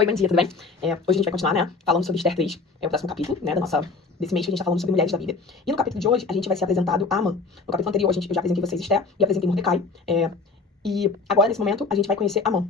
Oi, bom dia, tudo bem? Hoje a gente vai continuar, né, falando sobre Esther 3, é o próximo capítulo, né, desse mês que a gente tá falando sobre mulheres da Bíblia. E no capítulo de hoje, a gente vai ser apresentado a Amã. No capítulo anterior, eu já apresentei vocês Esther e apresentei Mordecai. E agora, nesse momento, a gente vai conhecer Amã.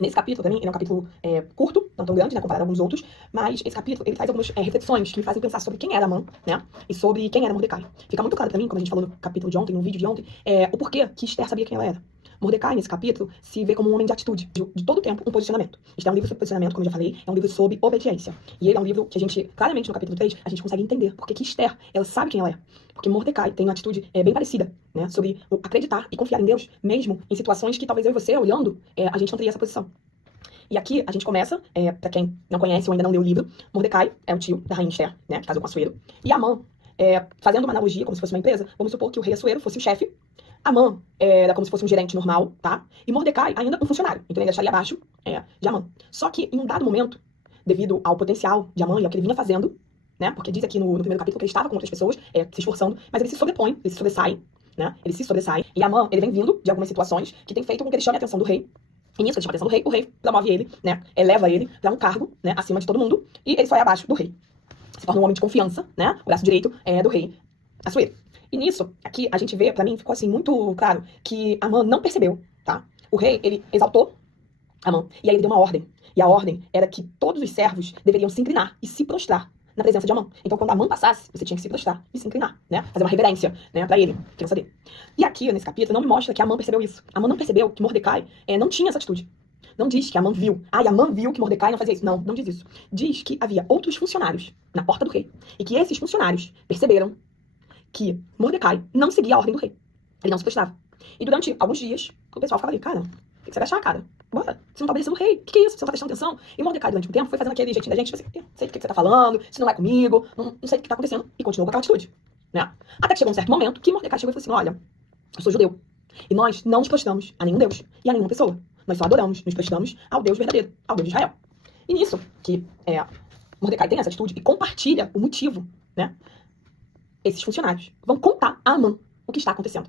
Nesse capítulo, pra mim, ele é um capítulo curto, não tão grande, né, comparado a alguns outros, mas esse capítulo, ele faz algumas reflexões que me fazem pensar sobre quem era Amã, né, e sobre quem era Mordecai. Fica muito claro pra mim, como a gente falou no capítulo de ontem, no vídeo de ontem, o porquê que Esther sabia quem ela era. Mordecai, nesse capítulo, se vê como um homem de atitude, de todo o tempo, um posicionamento. Este é um livro sobre posicionamento, como eu já falei, é um livro sobre obediência. E ele é um livro que a gente, claramente, no capítulo 3, a gente consegue entender porque que Esther, ela sabe quem ela é. Porque Mordecai tem uma atitude bem parecida, né, sobre acreditar e confiar em Deus, mesmo em situações que talvez eu e você, olhando, a gente não teria essa posição. E aqui a gente começa, pra quem não conhece ou ainda não leu o livro, Mordecai é o tio da rainha Esther, né, que casou com Assuero. E Amã, fazendo uma analogia, como se fosse uma empresa, vamos supor que o rei Assuero fosse o chefe, Amã era como se fosse um gerente normal, tá? E Mordecai ainda um funcionário, então ele estaria abaixo de Amã. Só que em um dado momento, devido ao potencial de Amã e ao que ele vinha fazendo, né, porque diz aqui no primeiro capítulo que ele estava com outras pessoas, se esforçando, mas ele se sobrepõe, ele se sobressai, né? Ele se sobressai. E Amã, ele vem vindo de algumas situações que tem feito com que ele chame a atenção do rei. E nisso que ele chama a atenção do rei, o rei promove ele, né? Eleva ele pra um cargo, né, acima de todo mundo, e ele só é abaixo do rei. Se torna um homem de confiança, né? O braço direito do rei Assuero. E nisso, aqui, a gente vê, pra mim, ficou assim, muito claro, que Amã não percebeu, tá? O rei, ele exaltou Amã, e aí ele deu uma ordem. E a ordem era que todos os servos deveriam se inclinar e se prostrar na presença de Amã. Então, quando Amã passasse, você tinha que se prostrar e se inclinar, né? Fazer uma reverência, né, pra ele, criança dele. E aqui, nesse capítulo, não me mostra que Amã percebeu isso. Amã não percebeu que Mordecai não tinha essa atitude. Não diz que Amã viu. E Amã viu que Mordecai não fazia isso. Não, não diz isso. Diz que havia outros funcionários na porta do rei. E que esses funcionários perceberam que Mordecai não seguia a ordem do rei. Ele não se prestava. E durante alguns dias, o pessoal ficava ali, cara, o que você vai achar, cara? Bora, você não tá obedecendo o rei. O que é isso? Você não tá prestando atenção? E Mordecai, durante um tempo, foi fazendo aquele jeitinho da gente, tipo assim, não sei do que você tá falando, isso não é comigo, não sei o que tá acontecendo. E continuou com aquela atitude, né? Até que chegou um certo momento que Mordecai chegou e falou assim, olha, eu sou judeu. E nós não nos prostramos a nenhum Deus e a nenhuma pessoa. Nós só adoramos, nos prostramos ao Deus verdadeiro, ao Deus de Israel. E nisso, que Mordecai tem essa atitude e compartilha o motivo, né? Esses funcionários vão contar a Amã o que está acontecendo.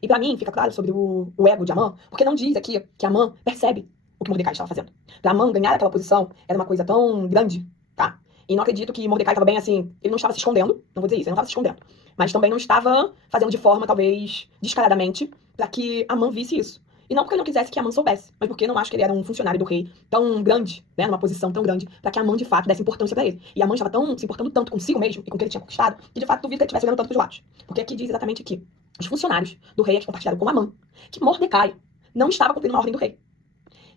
E pra mim fica claro sobre o ego de Amã, porque não diz aqui que Amã percebe o que Mordecai estava fazendo. Pra Amã ganhar aquela posição era uma coisa tão grande, tá? E não acredito que Mordecai estava bem assim, ele não estava se escondendo, não vou dizer isso, ele não estava se escondendo. Mas também não estava fazendo de forma, talvez, descaradamente, pra que Amã visse isso. E não porque ele não quisesse que Amã soubesse, mas porque eu não acho que ele era um funcionário do rei tão grande, né, numa posição tão grande, pra que Amã, de fato, desse importância pra ele. E Amã estava se importando tanto consigo mesmo e com o que ele tinha conquistado, que de fato duvido que ele estivesse olhando tanto pros lados. Porque aqui diz exatamente que os funcionários do rei compartilharam com Amã que Mordecai não estava cumprindo uma ordem do rei.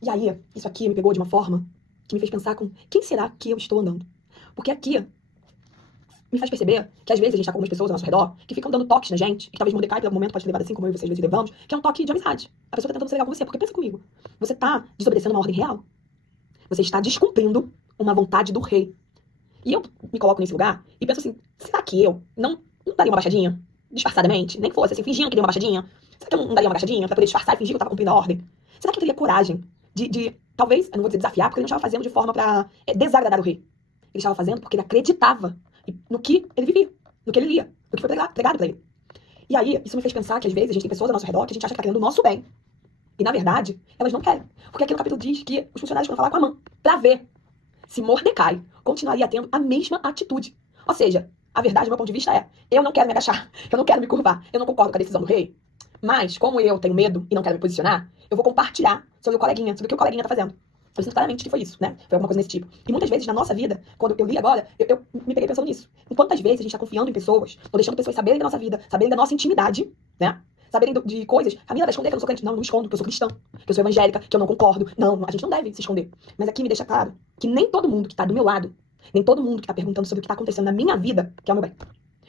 E aí, isso aqui me pegou de uma forma que me fez pensar com quem será que eu estou andando? Porque aqui me faz perceber que às vezes a gente tá com algumas pessoas ao nosso redor que ficam dando toques na gente, que talvez Mordecai, por algum momento, pode ter levado assim, como eu e vocês às vezes levamos, que é um toque de amizade. A pessoa tá tentando ser legal com você, porque pensa comigo. Você tá desobedecendo uma ordem real. Você está descumprindo uma vontade do rei. E eu me coloco nesse lugar e penso assim, será que eu não daria uma baixadinha? Disfarçadamente? Nem que fosse, assim, fingindo que deu uma baixadinha? Será que eu não daria uma baixadinha pra poder disfarçar e fingir que eu tava cumprindo a ordem? Será que eu teria coragem de talvez, eu não vou dizer desafiar, porque ele não estava fazendo de forma pra desagradar o rei. Ele estava fazendo porque ele acreditava no que ele vivia, no que ele lia, no que foi pregado pra ele. E aí, isso me fez pensar que às vezes a gente tem pessoas ao nosso redor que a gente acha que tá querendo o nosso bem. E na verdade, elas não querem. Porque aqui no capítulo diz que os funcionários vão falar com Amã pra ver se Mordecai continuaria tendo a mesma atitude. Ou seja, a verdade, do meu ponto de vista, eu não quero me agachar, eu não quero me curvar, eu não concordo com a decisão do rei, mas como eu tenho medo e não quero me posicionar, eu vou compartilhar sobre o coleguinha, sobre o que o coleguinha tá fazendo. Eu sinto claramente que foi isso, né? Foi alguma coisa desse tipo. E muitas vezes na nossa vida, quando eu li agora, eu me peguei pensando nisso. Em quantas vezes a gente tá confiando em pessoas, ou deixando pessoas saberem da nossa vida, saberem da nossa intimidade, né? Saberem de coisas. Camila, vai esconder que eu não sou crente. Não escondo, que eu sou cristã, que eu sou evangélica, que eu não concordo. Não, a gente não deve se esconder. Mas aqui me deixa claro que nem todo mundo que tá do meu lado, nem todo mundo que tá perguntando sobre o que tá acontecendo na minha vida, quer o meu bem.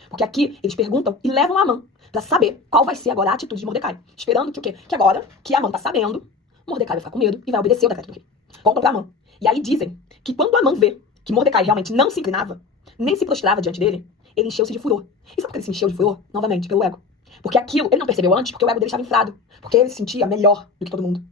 Porque aqui eles perguntam e levam a Amã pra saber qual vai ser agora a atitude de Mordecai. Esperando que o quê? Que agora, que Amã tá sabendo, Mordecai vai ficar com medo e vai obedecer o decreto do rei. Contam pra Amã. E aí dizem que quando Amã vê que Mordecai realmente não se inclinava, nem se prostrava diante dele, ele encheu-se de furor. E sabe por que ele se encheu de furor? Novamente, pelo ego. Porque aquilo ele não percebeu antes, porque o ego dele estava inflado. Porque ele se sentia melhor do que todo mundo.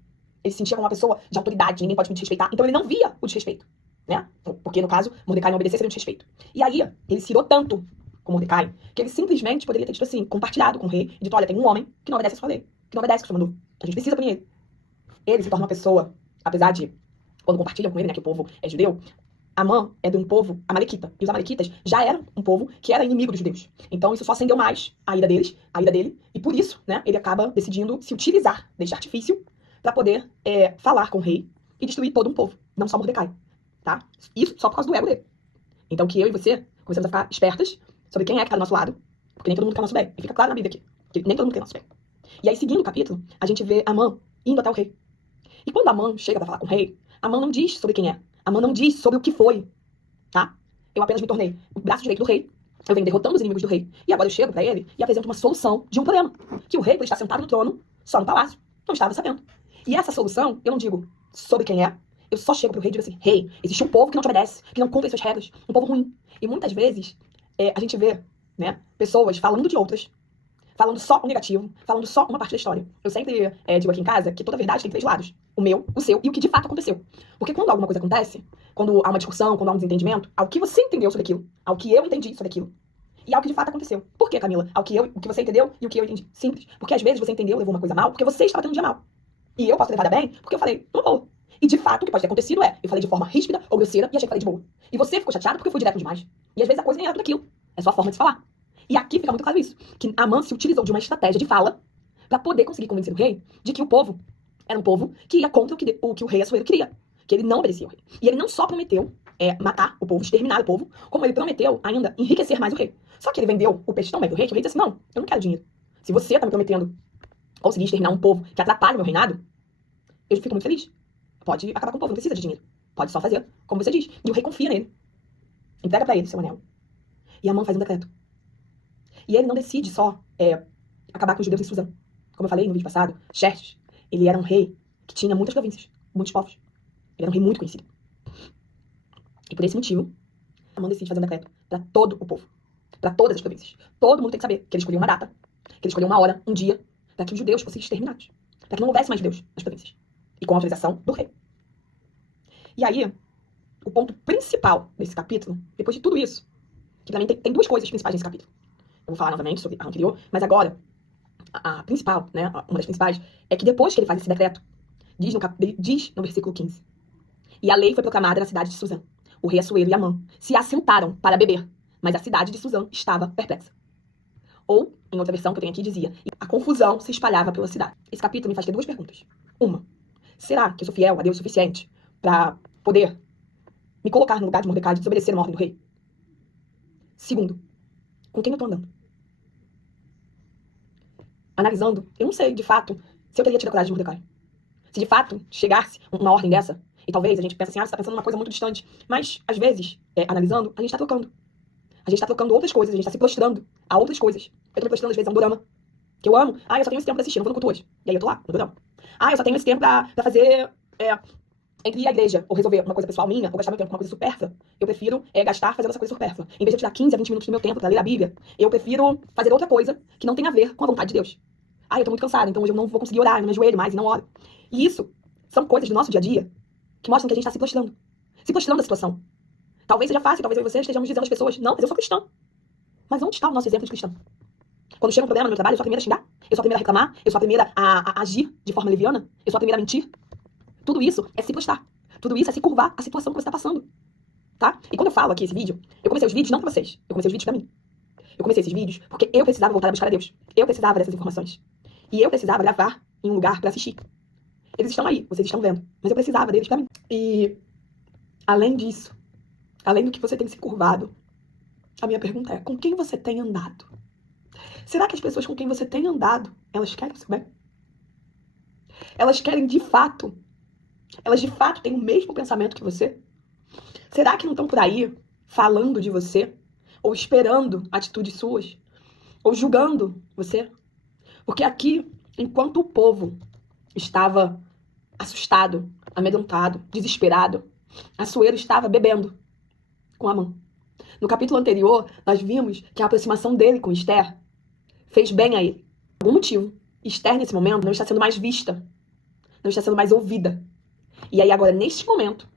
Ele se sentia como uma pessoa de autoridade, ninguém pode me desrespeitar. Então ele não via o desrespeito, né? Porque, no caso, Mordecai não obedecesse, seria um desrespeito. E aí, ele se irou tanto com Mordecai, que ele simplesmente poderia ter dito assim, compartilhado com o rei, e dito, olha, tem um homem que não obedece a sua lei, que não obedece o que o senhor mandou. A gente precisa punir ele. Ele se torna uma pessoa, apesar de quando compartilham com ele, né, que o povo é judeu, Amã é de um povo amalequita. E os amalequitas já eram um povo que era inimigo dos judeus. Então isso só acendeu mais a ira deles, a ira dele. E por isso, né, ele acaba decidindo se utilizar deste artifício para poder falar com o rei e destruir todo um povo. Não só Mordecai, tá? Isso só por causa do ego dele. Então que eu e você começamos a ficar espertas sobre quem é que tá do nosso lado. Porque nem todo mundo quer o nosso bem. E fica claro na Bíblia aqui. Que nem todo mundo quer o nosso bem. E aí, seguindo o capítulo, a gente vê Amã indo até o rei. E quando Amã chega para falar com o rei, Amã não diz sobre quem é. Amã não diz sobre o que foi, tá? Eu apenas me tornei o braço direito do rei. Eu venho derrotando os inimigos do rei. E agora eu chego pra ele e apresento uma solução de um problema. Que o rei, por estar sentado no trono, só no palácio, não estava sabendo. E essa solução, eu não digo sobre quem é. Eu só chego pro rei e digo assim, rei, existe um povo que não te obedece, que não cumpre as suas regras. Um povo ruim. E muitas vezes, a gente vê, né, pessoas falando de outras, falando só o negativo, falando só uma parte da história. Eu sempre digo aqui em casa que toda verdade tem 3 lados. O meu, o seu e o que de fato aconteceu. Porque quando alguma coisa acontece, quando há uma discussão, quando há um desentendimento, ao que você entendeu sobre aquilo, ao que eu entendi sobre aquilo, e ao que de fato aconteceu. Por quê, Camila? O que você entendeu e o que eu entendi. Simples. Porque às vezes você entendeu, levou uma coisa mal, porque você estava tendo um dia mal. E eu posso levar bem, porque eu falei, não vou. E de fato, o que pode ter acontecido eu falei de forma ríspida ou grosseira e achei que falei de boa. E você ficou chateado porque eu fui direto demais. E às vezes a coisa nem era tudo aquilo. É só a forma de se falar. E aqui fica muito claro isso. Que Amã se utilizou de uma estratégia de fala para poder conseguir convencer o rei de que o povo era um povo que ia contra o que o rei Assuero queria. Que ele não obedecia ao rei. E ele não só prometeu matar o povo, exterminar o povo, como ele prometeu ainda enriquecer mais o rei. Só que ele vendeu o peixe tão bem pro rei que o rei disse assim, não, eu não quero dinheiro. Se você tá me prometendo conseguir exterminar um povo que atrapalha o meu reinado, eu fico muito feliz. Pode acabar com o povo, não precisa de dinheiro. Pode só fazer como você diz. E o rei confia nele. Entrega pra ele seu anel. E Amã faz um decreto. E ele não decide só acabar com os judeus em Suzã. Como eu falei no vídeo passado, Xerxes, ele era um rei que tinha muitas províncias, muitos povos. Ele era um rei muito conhecido. E por esse motivo, Amã decide fazer um decreto para todo o povo. Para todas as províncias. Todo mundo tem que saber que ele escolheu uma data, que ele escolheu uma hora, um dia, para que os judeus fossem exterminados. Para que não houvesse mais judeus nas províncias. E com a autorização do rei. E aí, o ponto principal desse capítulo, depois de tudo isso, que pra mim tem 2 coisas principais nesse capítulo. Eu vou falar novamente sobre a anterior, mas agora, a principal, né, uma das principais, é que depois que ele faz esse decreto, diz no versículo 15, e a lei foi proclamada na cidade de Suzã. O rei Assuero e Amã se assentaram para beber, mas a cidade de Suzã estava perplexa. Ou, em outra versão que eu tenho aqui, dizia, a confusão se espalhava pela cidade. Esse capítulo me faz ter 2 perguntas. Uma, será que eu sou fiel a Deus o suficiente para poder me colocar no lugar de Mordecai, de desobedecer uma ordem do rei? Segundo, com quem eu tô andando? Analisando, eu não sei, de fato, se eu teria tido a coragem de Mordecai. Se de fato chegasse uma ordem dessa, e talvez a gente pense assim, você tá pensando numa coisa muito distante, mas, às vezes, analisando, a gente tá trocando. A gente tá trocando outras coisas, a gente tá se prostrando a outras coisas. Eu tô me prostrando, às vezes, a um dorama, que eu amo. Eu só tenho esse tempo pra assistir, não vou no culto hoje. E aí eu tô lá, no dorama. Eu só tenho esse tempo pra fazer... entre ir à igreja ou resolver uma coisa pessoal minha, ou gastar meu tempo com uma coisa supérflua, eu prefiro gastar fazendo essa coisa supérflua. Em vez de eu tirar 15 a 20 minutos do meu tempo pra ler a Bíblia, eu prefiro fazer outra coisa que não tem a ver com a vontade de Deus. Eu tô muito cansada, então hoje eu não vou conseguir orar, eu não me ajoelho mais e não oro. E isso são coisas do nosso dia a dia que mostram que a gente tá se prostrando. Se prostrando da situação. Talvez seja fácil, talvez eu e você estejamos dizendo às pessoas, não, mas eu sou cristã. Mas onde está o nosso exemplo de cristão? Quando chega um problema no meu trabalho, eu sou a primeira a xingar? Eu sou a primeira a reclamar? Eu sou a primeira a agir de forma leviana? Eu sou a primeira a mentir? Tudo isso é se prostrar. Tudo isso é se curvar à situação que você está passando. Tá? E quando eu falo aqui esse vídeo, eu comecei os vídeos não pra vocês. Eu comecei os vídeos pra mim. Eu comecei esses vídeos porque eu precisava voltar a buscar a Deus. Eu precisava dessas informações. E eu precisava gravar em um lugar pra assistir. Eles estão aí, vocês estão vendo. Mas eu precisava deles pra mim. E, além disso, além do que você tem se curvado, a minha pergunta é, com quem você tem andado? Será que as pessoas com quem você tem andado, elas querem o seu bem? Elas querem de fato? Elas de fato têm o mesmo pensamento que você? Será que não estão por aí falando de você? Ou esperando atitudes suas? Ou julgando você? Porque aqui, enquanto o povo estava assustado, amedrontado, desesperado, Assuero estava bebendo com Amã. No capítulo anterior, nós vimos que a aproximação dele com Esther fez bem a ele. Por algum motivo, Esther, nesse momento, não está sendo mais vista, não está sendo mais ouvida. E aí, agora, neste momento,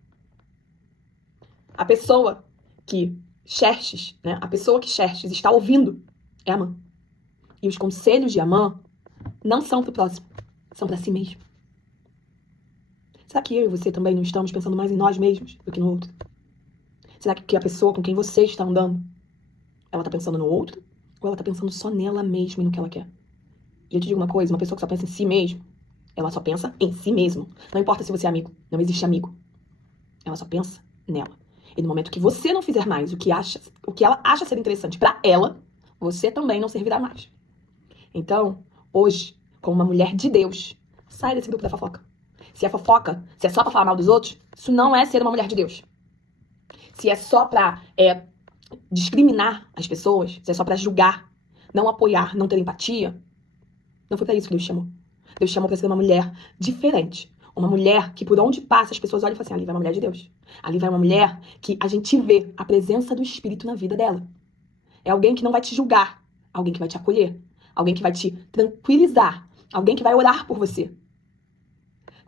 a pessoa que Xerxes, né, a pessoa que Xerxes está ouvindo é Amã. E os conselhos de Amã não são para o próximo, são para si mesmo. Será que eu e você também não estamos pensando mais em nós mesmos do que no outro? Será que a pessoa com quem você está andando, ela tá pensando no outro? Ou ela tá pensando só nela mesma e no que ela quer? E eu te digo uma coisa, uma pessoa que só pensa em si mesmo, ela só pensa em si mesmo. Não importa se você é amigo, não existe amigo. Ela só pensa nela. E no momento que você não fizer mais o que ela acha ser interessante pra ela, você também não servirá mais. Então, hoje, como uma mulher de Deus, sai desse grupo da fofoca. Se é fofoca, se é só pra falar mal dos outros, isso não é ser uma mulher de Deus. Se é só pra discriminar as pessoas, se é só pra julgar, não apoiar, não ter empatia, não foi pra isso que Deus chamou. Deus chamou pra ser uma mulher diferente. Uma mulher que por onde passa as pessoas olham e falam assim, ali vai uma mulher de Deus. Ali vai uma mulher que a gente vê a presença do Espírito na vida dela. É alguém que não vai te julgar, alguém que vai te acolher, alguém que vai te tranquilizar, alguém que vai orar por você.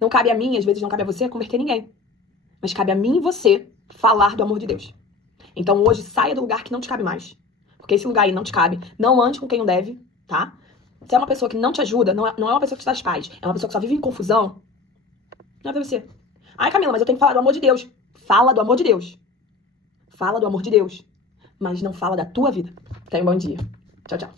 Não cabe a mim, às vezes não cabe a você converter ninguém. Mas cabe a mim e você falar do amor de Deus. Então hoje saia do lugar que não te cabe mais. Porque esse lugar aí não te cabe. Não ande com quem não deve, tá? Se é uma pessoa que não te ajuda, não é uma pessoa que te traz paz, é uma pessoa que só vive em confusão, não é pra você. Ai, Camila, mas eu tenho que falar do amor de Deus. Fala do amor de Deus. Fala do amor de Deus. Mas não fala da tua vida. Tenha um bom dia. Tchau, tchau.